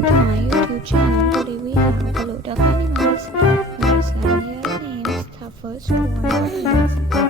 welcome to my YouTube channel. Today we have a lot of animals. Let's learn their names. The first one is